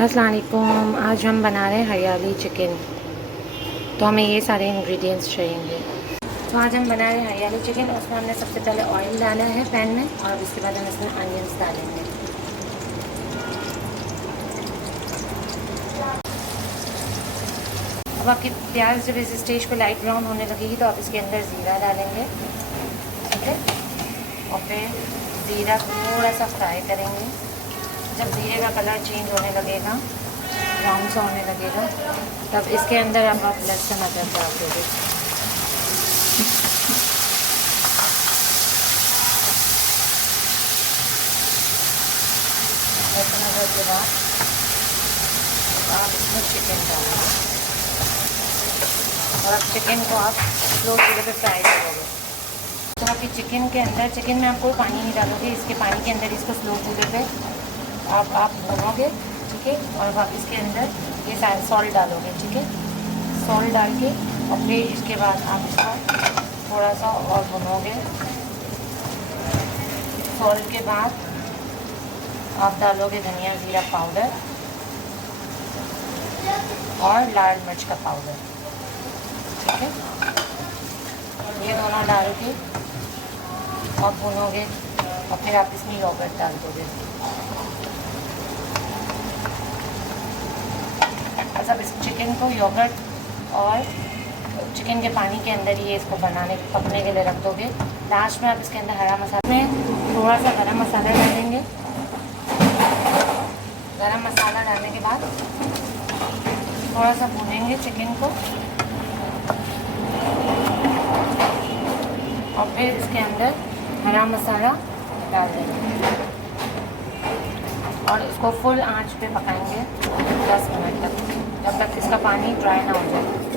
अस्सलाम वालेकुम। आज हम बना रहे हैं हरियाली चिकन। तो हमें ये सारे इंग्रेडिएंट्स चाहिए। तो आज हम बना रहे हैं हरियाली चिकन। उसमें हमने सबसे पहले ऑयल डाला है पैन में और उसके बाद हम इसमें अनियंस डालेंगे। अब आपकी प्याज जब इस स्टेज पे लाइट ब्राउन होने लगेगी तो आप इसके अंदर ज़ीरा डालेंगे, ठीक है। और फिर ज़ीरा थोड़ा सा फ्राई करेंगे। जब ज़ीरे का कलर चेंज होने लगेगा, ब्राउन सा होने लगेगा, तब इसके अंदर आप लहसुन अदरक डाल दोगे। लहसुन अदरक के बाद आप इसमें चिकन डालोगे और आप चिकन को आप स्लो चूल्हे पे फ्राई करोगे। तो आपकी चिकन में आप कोई पानी नहीं डालोगे, इसके पानी के अंदर इसको स्लो चूल्हे पे आप भूनोगे, ठीक है। और आप इसके अंदर ये सारा सॉल्ट डालोगे, ठीक है। सॉल्ट डाल के और फिर इसके बाद आप इसको थोड़ा सा और भूनोगे। सॉल्ट के बाद आप डालोगे धनिया जीरा पाउडर और लाल मिर्च का पाउडर, ठीक है। ये दोनों डाल के और भूनोगे और फिर आप इसमें योगर्ट डाल दोगे। सब इस चिकन को योगर्ट और चिकन के पानी के अंदर ही इसको पकने के लिए रख दोगे। लास्ट में आप इसके अंदर हरा मसाला में थोड़ा सा गरम मसाला डालेंगे। गरम मसाला डालने के बाद थोड़ा सा भूनेंगे चिकन को और फिर इसके अंदर हरा मसाला डाल देंगे और इसको फुल आंच पे पकाएंगे 10 मिनट तक, जब तक इसका पानी ड्राई ना हो जाए।